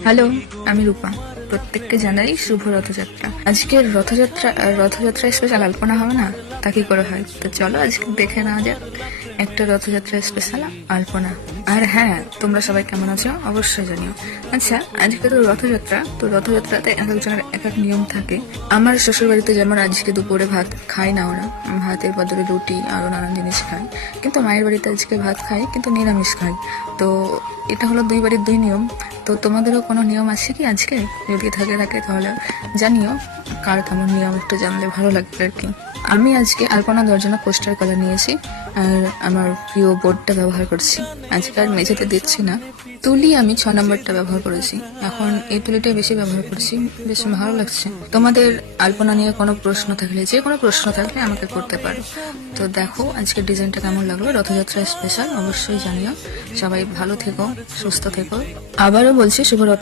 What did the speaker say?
Hello, আমি রূপা। প্রত্যেককে জানাই শুভ রথযাত্রা। আজকের রথযাত্রা স্পেশাল আলপনা হবে না? তা কি করে হয়? তো চলো আজকে দেখে নেওয়া যাক একটা রথযাত্রা স্পেশাল আলপনা। আর হ্যাঁ, তোমরা সবাই কেমন আছো অবশ্যই জানিও। আচ্ছা, আজকে তো রথযাত্রা, তো রথযাত্রাতে এক একজনের এক এক নিয়ম থাকে। আমার শ্বশুর বাড়িতে যেমন আজকে দুপুরে ভাত খায় না ওরা, ভাতের বদলে রুটি আরো নানান জিনিস খায়। কিন্তু মায়ের বাড়িতে আজকে ভাত খায়, কিন্তু নিরামিষ খায়। তো এটা হলো দুই বাড়ির দুই নিয়ম। তো তোমাদেরও কোনো নিয়ম আছে কি আজকে? যদি থাকে তাহলে জানিও কার কেমন নিয়ম, একটু জানলে ভালো লাগবে আর কি। আমি আজকে আলপনা দেওয়ার জন্য পোস্টার কালার নিয়েছি, আর আমার প্রিয় বোর্ডটা ব্যবহার করছি। আজকে আর মেঝেতে দিচ্ছি না, তুলি আমি 6 নম্বরটা ব্যবহার করেছি। এখন এই তুলিটাই বেশি ব্যবহার করছি, বেশ ভালো লাগছে। তোমাদের আলপনা নিয়ে কোনো প্রশ্ন থাকলে, যে কোনো প্রশ্ন থাকলে আমাকে করতে পারো। তো দেখো আজকের ডিজাইনটা কেমন লাগলো, রথযাত্রা স্পেশাল, অবশ্যই জানিও। সবাই ভালো থেকো, সুস্থ থেকো। আবারও বলছি শুভ রথ।